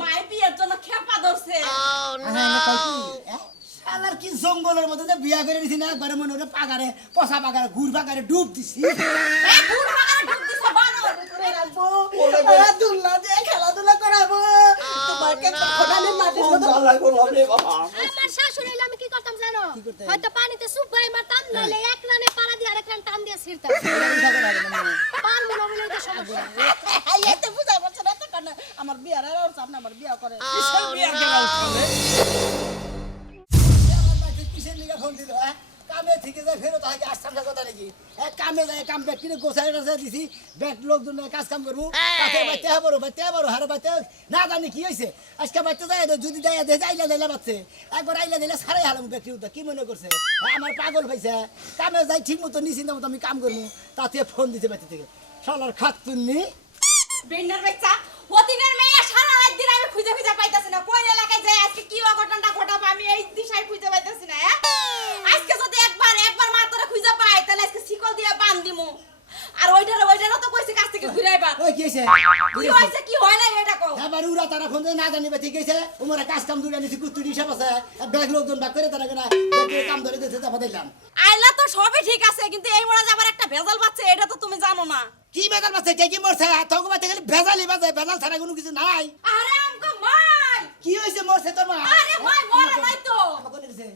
মাই বিয়ের জন্য খেপা ধরছে। শালার কি জঙ্গলের মধ্যে যে বিয়া করে দিছি না? একবারে মনে হলো পাগারে পচা পাগারে ঘুর পাগারে ডুব দিছি। খেলাধুলা করাবো। তোমাকে কখন আমি মাটির মতো আমার শাশুড়ি আমি কি করতাম জানো? হয়তো পানিতে সুপ গায়ে মারতাম নাহলে এক রানে পাড়া দিয়ে আরেক রান টান দিয়ে ছিড়তাম। পার মনে বলে সমস্যা। না কেন আমার বিয়ার আর সামনে আমার বিয়া করে আমার বাড়িতে কিসের লিগা ফোন দিল হ্যাঁ? কামে থেকে যায় ফেরত হয় আসতাম না কথা নাকি? হ্যাঁ, কামে যায় কাম ব্যাগ কিনে গোছাই টোছাই দিছি ব্যাগ লোকজন কাজ কাম করব। তাতে বাইতে হব বাইতে হব হারে বাইতে না জানি কি হয়েছে। আজকে বাইতে যায় যদি যায় দেখে আইলা দিলে বাচ্চে। একবার আইলা দিলে সারাই হালাম ব্যাগটি উঠা কি মনে করছে? হ্যাঁ, আমার পাগল পাইছে কামে যাই ঠিক মতো নিশ্চিন্ত মতো আমি কাম করব। তাতে ফোন দিতে বাইতে থেকে। শালার খাত তুলনি বেন্নার বাচ্চা অতিনের মেয়ে সারা রাত দিন আমি খুঁজে খুঁজে পাইতাছি না কোন এলাকায় যাই আজকে কি অঘটনটা ঘটাবো আমি এই দিশায় খুঁজে পাইতাছি না হ্যাঁ? আজকে যদি একবার একবার মা তোরা খুঁজে পাই তাহলে আজকে শিকল দিয়ে বান দিমু। আর ওইটারে ওইটারও তো কইছি কাছ থেকে ঘুরে আইবা। ওই কি হয়েছে কি হয়েছে কি হয় না এটা কও। এবার উড়া তারা ফোন না জানিবে ঠিক আছে উমরা কাজ কাম দূরে নিছি কুস্তুরি হিসাব আছে ব্যাগ লোকজন বাক করে তারা ব্যাগের কাম ধরে দিতে চাপা দিলাম আইলা তো সবই ঠিক আছে কিন্তু এই মোড়া যাবার একটা ভেজাল পাচ্ছে এটা তো তুমি জানো না। কি বেজাল বাসে কে কি মরছে? তোকে বাতে গেলে ভেজালি বাজে ভেজাল ছাড়া কোনো কিছু নাই। আরে আমগো মাই! কি হইছে মরছে তোর মা? আরে মাই মরে নাই তো। কোনে দিছে?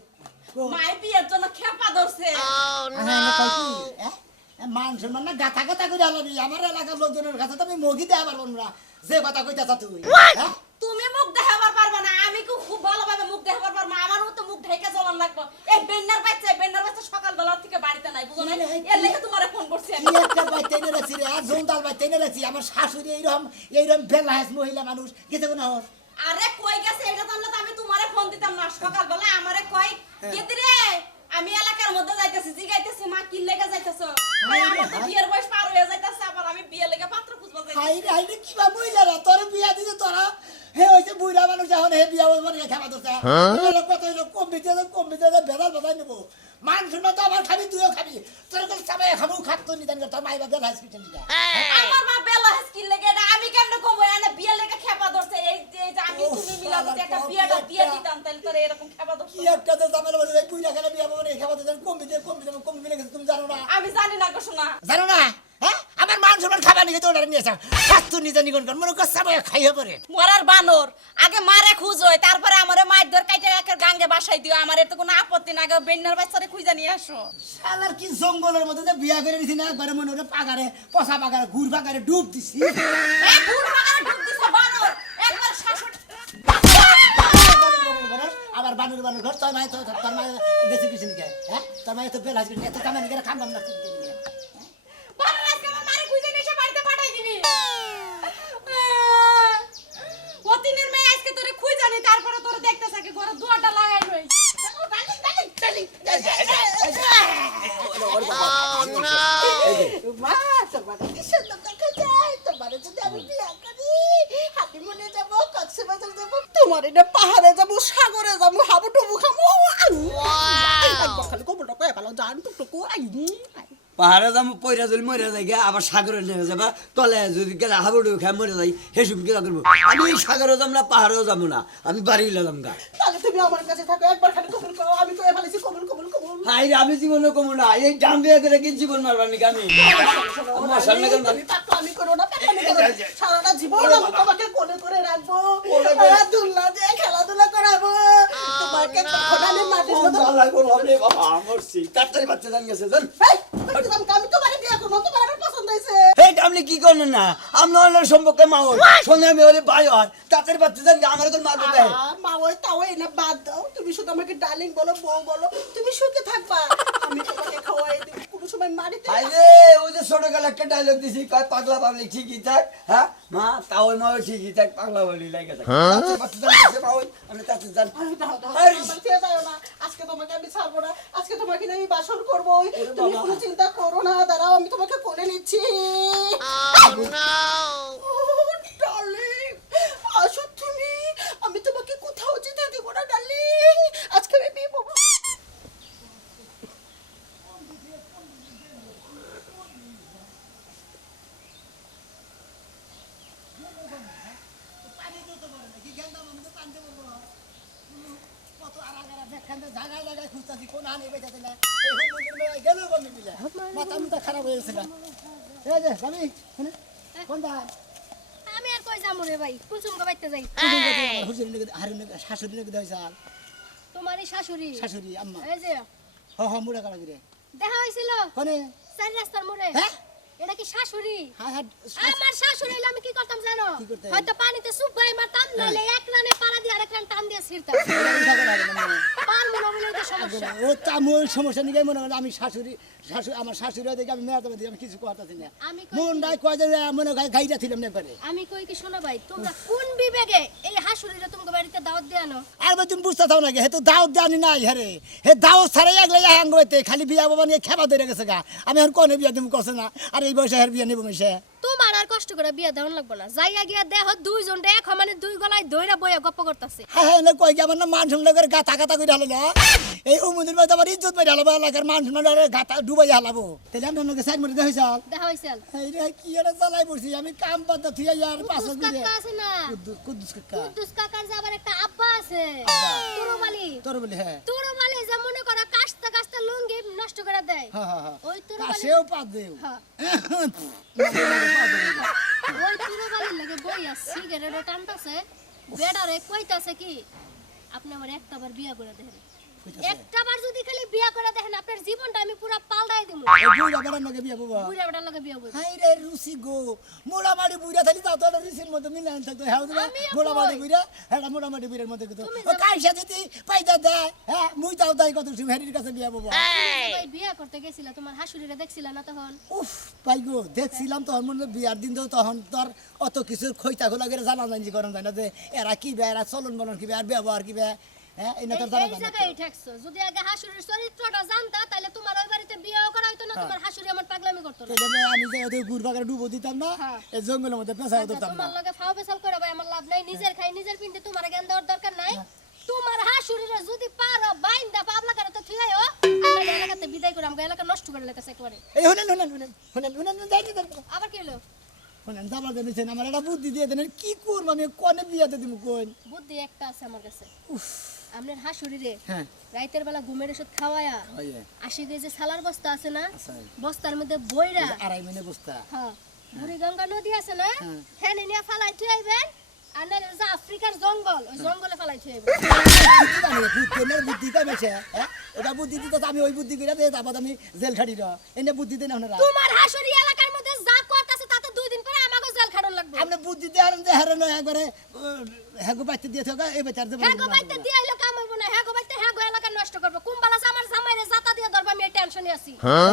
মাই বিয়ের জন্য খেপা ধরছে। আহা, এনে এ? এ, মান সম্মান না? গাথা গাথা করে আলাবি আমার এলাকার লোকজনের কাছে তো আমি মগি দেওয়া পারব না। যে কথা কইতা তুই। হ্যাঁ? তুমি মুখ দেখাবার পারবে না আমি খুব খুব ভালোভাবে মুখ দেখাবার পারব আমারও তো মুখ ঢেকে চলান লাগবে এই বেন্নার বাচ্চা এই বেন্নার বাচ্চা সকালবেলা থেকে বাড়িতে নাই বুঝো না এর লেগে তোমারে ফোন করছি আমি কি একটা বাচ্চা এনে রাখছি আর জোনদাল এনে রাখছি আমার শাশুড়ি এইরকম এইরকম বেলাহাস মহিলা মানুষ গেছে কোনো হর আরে কই গেছে? এটা জানলে তো আমি তোমারে ফোন দিতাম না। সকালবেলা আমারে কই কেতি রে আমি এলাকার মধ্যে যাইতেছি জিগাইতেছি মা কি লেগে যাইতেছো? আমার তো বিয়ের বয়স পার হয়ে যাইতেছে আবার আমি বিয়ে লেগে পাত্র খুঁজবো যাই হাই রে হাই রে কি বা মহিলারা তোর বিয়া দিতে তোরা হে হইছে বুইরা মানুষ এখন হে বিয়া বলব রে খাবা দোস্তা কত কম বিতে কম বিতে বেদাল বাজাই নেব। মান শুনো তো আমার খাবি তুইও খাবি। তোর কাছে সবাই খাব খাতো নিদান তোর মাই বাবা হাই স্পিড আমার মা বেলা স্কিল লেগে? এটা আমি কেমনে কমো? এনে বিয়ে লেগে খেপা ধরছে। এই যে আমি তুমি মিলা যদি একটা বিয়েটা দিয়ে দিতাম তাহলে তোর এরকম খেপা ধরছে কি একটা তো জামেলা বলে বুইরা খেলা বিয়া বলে খাবা দিতেন কম বিতে কম বিতে কম বিতে তুমি জানো না? আমি জানি না গো শোনা জানো না হ্যাঁ আমার মান সম্মান খাবা নিয়ে তো ওটা নিয়েছে খাতো নিজে নিগন কর। মনে কর সবাই খাইয়ে পরে মরার বানর আগে মারে খুঁজোয় তারপরে আমারে মাইর ধর কাইটে একের গাঙ্গে বাসাই দিও। আমার তো কোনো আপত্তি না আগে বেন্নার বাচ্চারে খুঁজা নিয়ে আসো। শালার কি জঙ্গলের মধ্যে বিয়া করে দিছি না একবারে মনে হলো পাগারে পচা পাগারে ঘুর পাগারে ডুব দিছি। বুড় বাগানে ঢুক দিছে বানর! একবার শাশুড়ি আবার বানুর বানুর ঘর তোর মায় তো তোর মায় দেশে কিছু নিকে হ্যাঁ? তোর মায় তো বেল হাসবি এত কামে নিকে খাম খাম না বানর আজকে আমার মারে খুঁজে নিয়ে এসে বাড়িতে পাঠাই দিবি অতিনের মেয়ে আজকে তোরে খুঁজে নি তারপরে তোরে দেখতে থাকে ঘরে দুয়ারটা লাগাই রই মা তোমার কি সুন্দর দেখা যায় তোমার যদি আমি বিয়া করি হাতি মনে যাব কক্সবাজার যাব তোমার এটা পাহাড়ে যাব সাগরে যাব হাবু টুবু খাব কবুলটা কয়ে ভালো জান টুকটুকু আই। পাহাড়ে যাব পয়রা যদি মরে যাই গা আবার সাগরে নেমে যাবা তলে যদি গেলে হাবুডু খাই মরে যাই হেসুম কিলা করব। আমি এই সাগরেও যাব না পাহাড়েও যাব না আমি বাড়ি যাম গা। তাহলে তুমি আমার কাছে থাকো একবার খালি কবুল করো আমি কয়ে ফেলেছি কবুল কবুল কবুল। হাই রে, আমি জীবনে কমু না এই ডাম বিয়ে করে কি জীবন মারবার নাকি আমি? আমার সামনে গেল তুমি পাকলামি করো না পাকলামি করো সারাটা জীবন আমি তোমাকে কোলে করে রাখব কোলে করে- দুলনা দিয়ে খেলাধুলা করাবো। তোমাকে কখন আমি মাটির মতো মরছি তাড়াতাড়ি বাচ্চা জান গেছে জান এই, বলছিলাম কি, আমি তোমারে বিয়ে করব তোমার আমার পছন্দ হয়েছে এই আপনি কি করেন না আমরা অন্য সম্পর্কে মা হয় সঙ্গে আমি হলে ভাই হয়। তাদের বাচ্চা জান আমার তো মারবে দেয় মা ওই তাও না বাদ দাও। তুমি শুধু আমাকে ডার্লিং বলো বউ বলো তুমি সুখে থাকবা। আমি তোমাকে খাওয়াই দেবো। সময় মারিতে হাই ওই যে ছোট একটা ডায়লগ দিছি কয় পাগলা পাগলি ঠিকই থাক হ্যাঁ? মা তাও মা ঠিকই থাক পাগলা বলি লাগে থাক। তাড়াতাড়ি বাচ্চা জান গেছে মা আমি তাড়াতাড়ি জান আরে দাও, দাও, আরে, আমার ফিরে যাও না। আজকে তোমাকে আমি ছাড়বো না আজকে তোমাকে আমি বাসন করব তুমি কোনো চিন্তা করো না দাঁড়াও আমি তোমাকে কোলে নিচ্ছি। ডার্লিং আসো তুমি আমি তোমাকে কোথাও যেতে দেবো না ডার্লিং আজকে আমি বিয়ে করব আমি তো টানতে বলব কত আরাগারা দেখখান তো জায়গায় জায়গায় খুঁজতাছি কোন বেঁচেছে না? এই মাথা মুথা খারাপ হয়ে গেছিল এই যে আমি আর কই যামু রে ভাই? কুলসুম গো বাইতে যাই হুজুরি নাকি হারুন নাকি শাশুড়ি নাকি দেয় চাল তোমারই শাশুড়ি? শাশুড়ি আম্মা। এই যে। হ হ মুড়া কাটা দিলে দেখা হয়েছিল? কোনে? চার রাস্তার মোড়ে। হ্যাঁ? এটা কি শাশুড়ি? হ্যাঁ হ্যাঁ আমার শাশুড়ি হইলে আমি কি করতাম জানো? হয়তো পানিতে সুপ ভাই মারতাম নাহলে এক রানে পাড়া দিয়ে আরেক রান টান দিয়ে ছিড়তাম। পারব না বলে সমস্যা। ও তা মূল সমস্যা নিয়ে মনে হয় আমি শাশুড়ি শাশুড়ি আমার শাশুড়ি দেখে আমি মেয়াদ দিই আমি কিছু করতেছি না। আমি কই মন নাই কয় যে মনে হয় গাইটা ছিলাম না পারে আমি কই কি শোনো ভাই তোমরা কোন বিবেগে এই হাসুরিরে তোমাকে বাড়িতে দাওয়াত দিয়ে আনো? আর ভাই তুমি বুঝতে চাও নাকি? হে তো দাওয়াত দেওয়ানি নাই হ্যারে হে দাওয়াত ছাড়াই একলাই হ্যাং হইতে খালি বিয়া বাবা নিয়ে খেবা ধরে গেছে গা। আমি আর কনে বিয়া তুমি করছে না? আর এই বয়সে হের বিয়া নেব মিশে তোমার আর কষ্ট করে বিয়া দেওয়ান লাগবো না। যাইয়া গিয়া দেহ দুইজন এক মানে দুই গলায় দইরা বইয়া গপ্প করতেছে। হ্যাঁ হ্যাঁ না কই কি আমার না মান শুনলে করে গাতা গাতা করে হালো না? এই ও মন্দির মধ্যে আমার ইজ্জত মেরে হালাবো এলাকার মান শুনলে গাতা ডুবাই হালাবো তাহলে আমি আপনাকে সাইড মধ্যে দেখে চাল দেখা হইছিল এই রে কি এটা চালাই পড়ছি? আমি কাম পাতা থুই আর পাঁচ কুদ্দুস কাকা আছে না? কুদ্দুস কুদ্দুস কাকা। কুদ্দুস কাকার যে আবার একটা আব্বা আছে। তুরুবালি। তোর বলি হ্যাঁ। তুরুবালি যে মনে করো কাস্তে কাস্তে লুঙ্গি নষ্ট করে দেয়। ওই তোর কাছেও পা দেও। ওই তোর দেও লাগে বই লাগে বইয়া টানতাছে। বেডারে কইতাছে কি আপনি আমার একটা বার বিয়া করে দেন। একটা বার যদি আপনার জীবনটা আমি পুরো পাল্টাই দিব এই বুইড়া বেড়ার নাকি বিয়া বাবা বুড়া বেটার লাগে বিয়া করব। হাই রে রুসি গো মোড়ামাড়ি বুইরা থাকি তাও তো রুসির মধ্যে মিলান থাকতো। হ্যাঁ আমিও মোড়ামাড়ি কই। বুইরা হ্যাঁ মোড়ামাড়ি বুইরার মধ্যে কিন্তু। তুমি ও কাইসা দিতি পাইদা দেয় হ্যাঁ মুই তাও তাই কত হেরির কাছে বিয়া বাবা ভাই বিয়া করতে গেছিলা তোমার হাসুরিরে দেখছিলা না তখন? উফ পাই গো দেখছিলাম তখন মনে বিয়ার দিন তো তখন তোর অত কিছু খৈতা খোলা করে জানা জানি করেন যায় না যে এরা কি বে এরা চলন বলন কি বে আর ব্যবহার কি বে? হ্যাঁ এই না জানা এই যায় না জায়গায় ঠেকছো। যদি আগে হাসুরির চরিত্রটা জানতা তাহলে তোমার ওই বাড়িতে বিয়েও করা হইতো না তোমার হাসুরি আমার পাগলামি করতো না। আমি যে ওদের গুড় বাগানে ডুবো দিতাম না হ্যাঁ। এই জঙ্গলের মধ্যে পেশা আচ্ছা, না। তোমার লগে ফাও পেছাল করে ভাই আমার লাভ নাই নিজের খাই নিজের পিনতে তোমার জ্ঞান দেওয়ার দরকার নাই। তোমার হাসুরিরে যদি পারো বাইন্দা পাবলা করে তো থুইও আমার এলাকাতে বিদায় করে আমাকে এলাকা নষ্ট করে লেতেছে একবারে। এই আবার কি হলো? শুনেন যাবার দিয়েছেন আমার একটা বুদ্ধি দিয়ে দেন কি করব আমি কনে বিয়াতে কোন বুদ্ধি একটা আছে আমার কাছে। আপনার হাসুরিরে হ্যাঁ রাইতের বেলা ঘুমের ওষুধ খাওয়ায়া আশি কেজি সালার বস্তা আছে না বস্তার মধ্যে বইরা আড়াই মিনে বস্তা হ্যাঁ বুড়ি গঙ্গা নদী আছে না হ্যাঁ। হ্যাঁ নিয়ে ফালাই থুই আইবেন আর নাহলে যে আফ্রিকার জঙ্গল ওই জঙ্গলে ফালাই আইবেন বুদ্ধি বানিয়ে বুদ্ধি বুদ্ধি কামেছে হ্যাঁ এটা বুদ্ধি দিতে আমি ওই বুদ্ধি করে দিয়ে তারপর আমি জেল খাটি এনে বুদ্ধি দেন আপনারা তোমার হাসুরি এলাকার মধ্যে যা করতেছে তাতে দুই দিন পরে আমাকে জেল খাটন লাগবে আপনি বুদ্ধি একবারে হ্যাঁ গো বাইতে দিয়ে থাকা এই বেচার দেবেন হ্যাঁ গো বাইতে দিয়ে আইলো কাম হইব না হ্যাঁ গো বাইতে হ্যাঁ গো এলাকা নষ্ট করব। কুম্বালা আমার জামাইরে জাতা দিয়ে ধরবা আমি টেনশনে আছি। হ্যাঁ?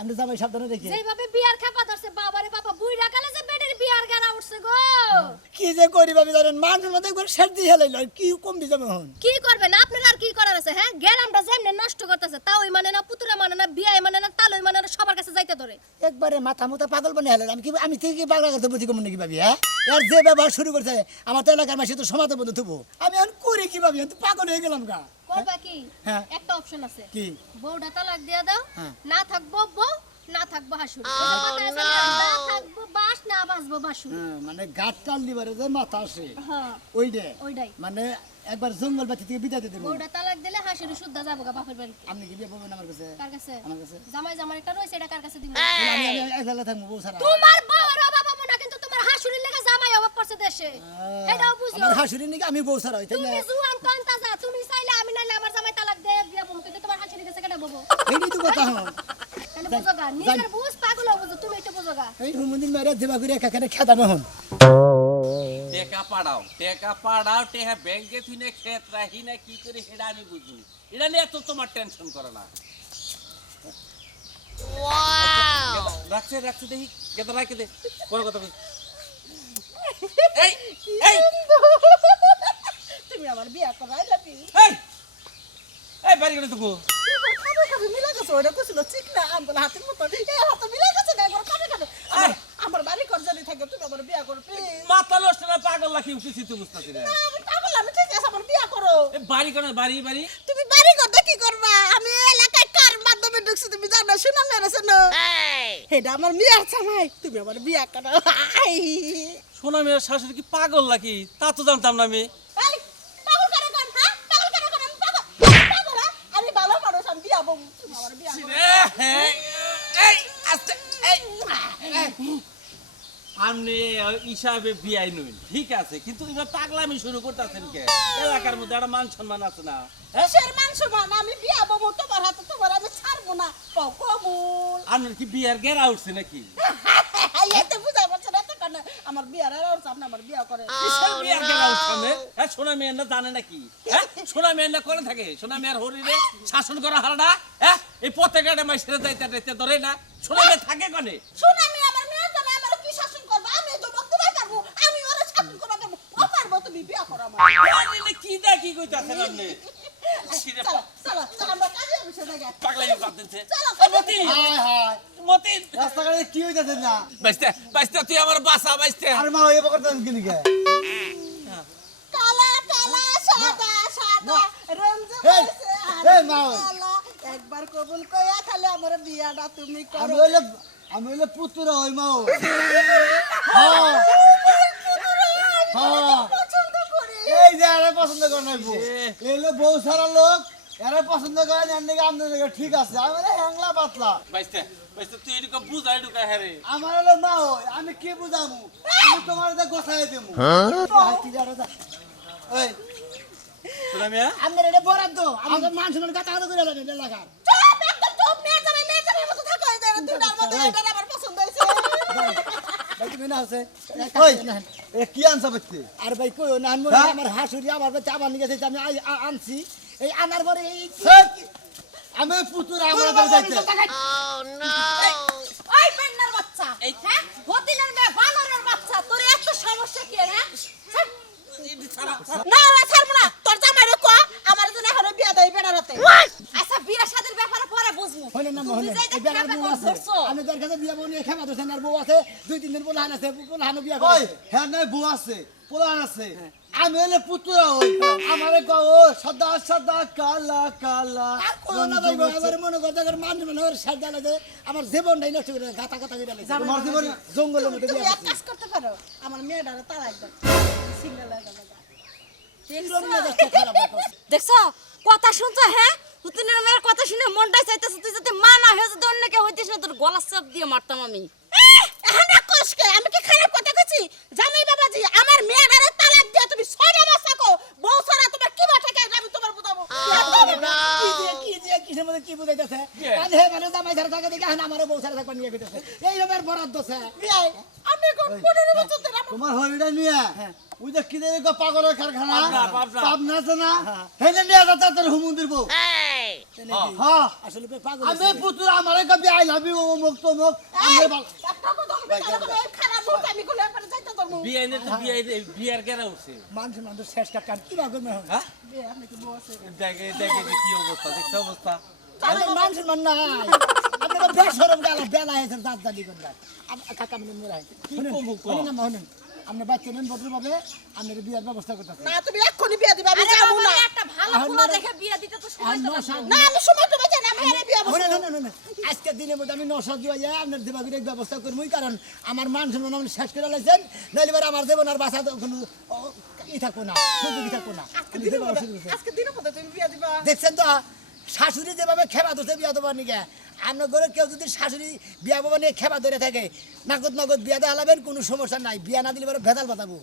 আপনি জামাই সাবধানে দেখি। যেভাবে বিয়ার খেপা ধরছে বাবারে বাবা বুইরা কালে যে বেডের বিয়ার গাড়া উঠছে গো কি যে করি ভাবি জানেন মানুষের মধ্যে একবার সেট দিয়ে হেলাইল কি কম দিয়ে যাবে হন কি করবেন? আপনার আর কি করার আছে হ্যাঁ? গ্যারামটা যেমনে নষ্ট করতেছে তাও মানে না পুতুরা মানে না বিয়াই মানে না তালই মানে না সবার কাছে যাইতে ধরে। একবারে মাথা মতো পাগল বানিয়ে হেলেন আমি কি আমি থেকে কি পাগলা করতে বুঝি কম নাকি ভাবি হ্যাঁ? এর যে ব্যবহার শুরু করছে আমার তো এলাকার মাসে তো সমাজের মধ্যে থুবো। আমি এখন করি কি ভাবি তো পাগল হয়ে গেলাম গা। করবা কি? হ্যাঁ। একটা অপশন আছে। কি? বউটা তালাক দিয়ে দাও হ্যাঁ। না থাকব বউ না থাকব হাসুর। এই যে কথা আছে না, না থাকব বাস না বাসবো বাসুর হ্যাঁ, মানে গাছ টাল দিবারে যে মাথা আসে। হ্যাঁ ওইডে। মানে একবার জঙ্গল বাতি থেকে বিদায় দিয়ে দেবো। বউটা তালাক দিলে হাসুরি শুদ্ধ যাব গা বাপের বাড়িতে। আপনি কি বিয়ে পাবেন আমার কাছে? কার কাছে? আমার কাছে। জামাই জামাই একটা রয়েছে এটা কার কাছে দিব? আমি একলা থাকব বউ ছাড়া। তোমার বউর অভাব হব না কিন্তু তোমার হাসুরির লেগে জামাই অভাব পড়ছে দেশে। এটাও বুঝলো আমার হাসুরি নাকি আমি বউ হইতে তুমি জুয়ান কোন তাজা তুমি চাইলে আমি নাইলে আমার জামাই তালাক দিয়ে বিয়া বমু কিন্তু তোমার হাসুরি কাছে কেটে ববো এইটাই তো কথা বুঝো নিজের বুঝ পাগল বুঝো তুমি একটু বুঝো গা এই হুমুদিন মেরে দেবা করে একাখানে খেদা নহন টেকা পাড়াও টেকা পাড়াও টেহা ব্যাংকে থুনে খেত রাহি না কি করে সেটা আমি বুঝি এটা নিয়ে তো তোমার টেনশন করে না। রাখছে রাখছে দেখি গেদা রাখে দে কোনো কথা এই এই তুমি আমার বিয়া করাই লাবি এই এই বাড়ি করে তুমি খাবে খাবে মিলা গেছে ওটা কছিল ঠিক না আম বলে হাতের মতো এ হাত মিলা গেছে না একবার খাবে খাবে আমার- আমার বাড়ি কর জানি থাকে তুমি আমার বিয়া করো প্লিজ মাথা নষ্ট না পাগল লাখি উঠেছি তো বুঝতেছি না। আমি পাগল আমি ঠিক আছে আমার বিয়া করো এই বাড়ি করে বাড়ি বাড়ি? তুমি বাড়ি করতে কি করবা আমি এলাকায় কার। মাধ্যমে ঢুকছি তুমি জানো শোনা মেরেছে না এটা আমার মেয়ের জামাই তুমি আমার বিয়া করো সোনা মেয়ের শাশুড়ি কি পাগল নাকি তা তো জানতাম না আমি এই, পাগল কেন কন, হ্যাঁ? পাগল কেন কন? আমি পাগল। পাগল, হ্যাঁ? আমি ভালো মানুষ আমি বিয়া বউ তুমি আমার বিয়া করো। এই আস্তে এই আপনি হিসাবে বিয়াই নইন। ঠিক আছে কিন্তু এবার পাগলামি শুরু করতেছেন কে? এলাকার মধ্যে একটা মান সম্মান আছে না? হ্যাঁ? কিসের মান সম্মান? আমি বিয়া বউ তোমার হাতে তোমার আমি ছাড়বো না। কবুল আপনার কি বিয়ার গেরা উঠছে নাকি? এতে বুঝা কেন আমার বিয়ার আর ওর আমার বিয়া করে। কিসের বিয়ার গেরা উঠছে হ্যাঁ সোনা মেয়ের না জানে নাকি? হ্যাঁ সোনা মেয়ের না করে থাকে? সোনা মেয়ের হরিরে শাসন করা হারডা হ্যাঁ এই পথে মাইসেরে যাইতে যাইতে ধরে না? সোনা মেয়ে থাকে কনে? শোন আমি আমার মেয়ের জানা আমার কি শাসন করব? আমি তো বলতে পারব আমি ওরা শাসন করব কেন ও পারব তুমি বিয়া করো আমার। কি দা কি কইতাছেন আপনি? চলো চলো চলো আমরা কাজে বসে থাকি পাগলামি বাদ দিতে চলো, মতি হায় হায়। মতি রাস্তাঘাটে কি হইতাছে না? বাইস্তে বাইস্তে তুই আমার বাসা বাইস্তে। আর মা এই পকড়তেন কি নিকে কালা কালা সাদা সাদা রঞ্জন এই, এই মা। একবার কবুল কইয়া খালি আমার বিয়াটা তুমি আমি হইলে পুত্র হই মা হ্যাঁ হ্যাঁ পছন্দ করি। এই যে আরে পছন্দ করে নাই বউ। এলে বউ সারা লোক। এরা পছন্দ করে না এর নাকি আপনার নাকি ঠিক আছে। আমি বলে হ্যাংলা পাতলা। বাইস্তে বাইস্তে তুই এদিকে বুঝাই ঢুকা হ্যারে আমার হলো মা হই আমি কি বুঝামু? আমি তোমার দা গোছাই দেবো এই সোনা মেয়া? আপনার এটা বরাদ্দ। আমাদের মান সম্মান কথা কথা করে লাগেন এলাকার চুপ একদম চুপ মেয়ে জামাই মেয়ে জামাই মতো থাকো এই যে তুই এটা আমার পছন্দ হয়েছে। ভাই তুমি না আছে। ওই কি আনছা বাচ্চা আর ভাই কই না হ্যাঁ? আমার হাসুরি আমার বাচ্চা আবার নিয়ে আমি আনছি। এই আনার পরে এই আমি পুতুর আমার দাও যাইতে। ওই পেন্নার বাচ্চা এই হ্যাঁ? হতিনের মেয়ে বানরের বাচ্চা তোর এত সমস্যা কি হ্যাঁ না না ছাড়ব না তোর জামাই রে কো আমার জন্য এখন বিয়া দেই বেড়াতে আচ্ছা বিয়ের শাদীর ব্যাপারে পরে বুঝব হইলে না তুমি মহলে। যে এটা এই বেড়ার খেপে বউ আছে। ধরছো। আমি যার কাছে বিয়া বউ নিয়ে খেমা দোষেন আর বউ আছে দুই তিন দিন পোলাহান আছে পোলাহানও বিয়া করে হ্যাঁ নাই বউ আছে পোলান আছে। আমি হলে পুতুরা হই। আমারে কও সাদা সাদা কালা কালা। আর কোনো না ভাই গো, মনে করতে গেলে মানুষ মনে হয় লাগে আমার জীবনটাই নষ্ট করে গাতা গাতা করে লাগে। তোমার জীবনে জঙ্গলের মধ্যে তুমি এক কাজ করতে পারো আমার মেয়েটারে তারা একদম সিঙ্গেল গেল দেখছ? কথা শুনছো হ্যাঁ? হুতিনের মেয়ের কথা শুনে মনটাই চাইতেছে তুই যদি মা না হয়ে যদি অন্য কেউ হইতিস না তোর গলা চাপ দিয়ে মারতাম আমি। এখন রাগ করিস কে? আমি কি খারাপ কথা কইছি? জামাই বাবাজি আমার মেয়েটারে তালাক দিয়ে তুমি ছয়টা মাস থাকো। বউ ছাড়া তোমার কি কে? আমি তোমার বুঝাবো। কি দিয়ে কি দিয়ে কিসের মধ্যে কি বুঝাইতেছে? আর হে মানে জামাই ছাড়া থাকে দেখে আমার বউ ছাড়া থাকবার নিয়ে গেতেছে এই রকমের বরাদ্দ আছে আমি কোন পনেরো বছর ধরে তোমার হরিটা নিয়ে? কি দেখো পাগলের কারখানা। পাবনা, আছে না? হেনে নিয়ে যাতে তোর হুমুন্দির বউ হ্যাঁ আসলে পাগল আমি পুতুর আমারে কবি আই লাভ ইউ অমুক তমুক। আমি হ্যাঁ। বিয়ে, আপনি কি বউ আছে? দেখে দেখে যে কি অবস্থা দেখছে মান না? আপনি বেশ সরম গেল বেলা হয়েছে দাঁত দাঁড়ি করলেন কাকা মিলে মোরা শুনেন। না আপনি বাচ্চা নেন ভদ্রভাবে আপনার বিয়ের ব্যবস্থা করতে না তুমি এক্ষুনি বিয়ে দিবে আমি যাব না। একটা ভালো পোলা দেখে বিয়ে দিতে তো সময় তো লাগবে। না আমি সময় তো না আমি এর বিয়ে বসে না না না আজকে দিনের মধ্যে আমি নশো দুয়া যায় আপনার দেবাগির ব্যবস্থা করবই কারণ আমার মান সম্মান আপনি শেষ করে লাইছেন নাইলে এবার আমার দেবন আর বাসা কোনো ও, ই থাকব না সুযোগই থাকব না। আমি দেবো না, আজকে দিনের মধ্যে তুমি বিয়ে দিবা। দেখছেন তো শাশুড়ি যেভাবে খেবা ধরছে বিয়া দেবার নিকে আপনার ঘরে কেউ যদি শাশুড়ি বিয়া বাবা নিয়ে খেপা ধরে থাকে নগদ নগদ বিয়া দেওয়া কোনো সমস্যা নাই। বিয়া না দিলে এবার ভেদাল বাতাবো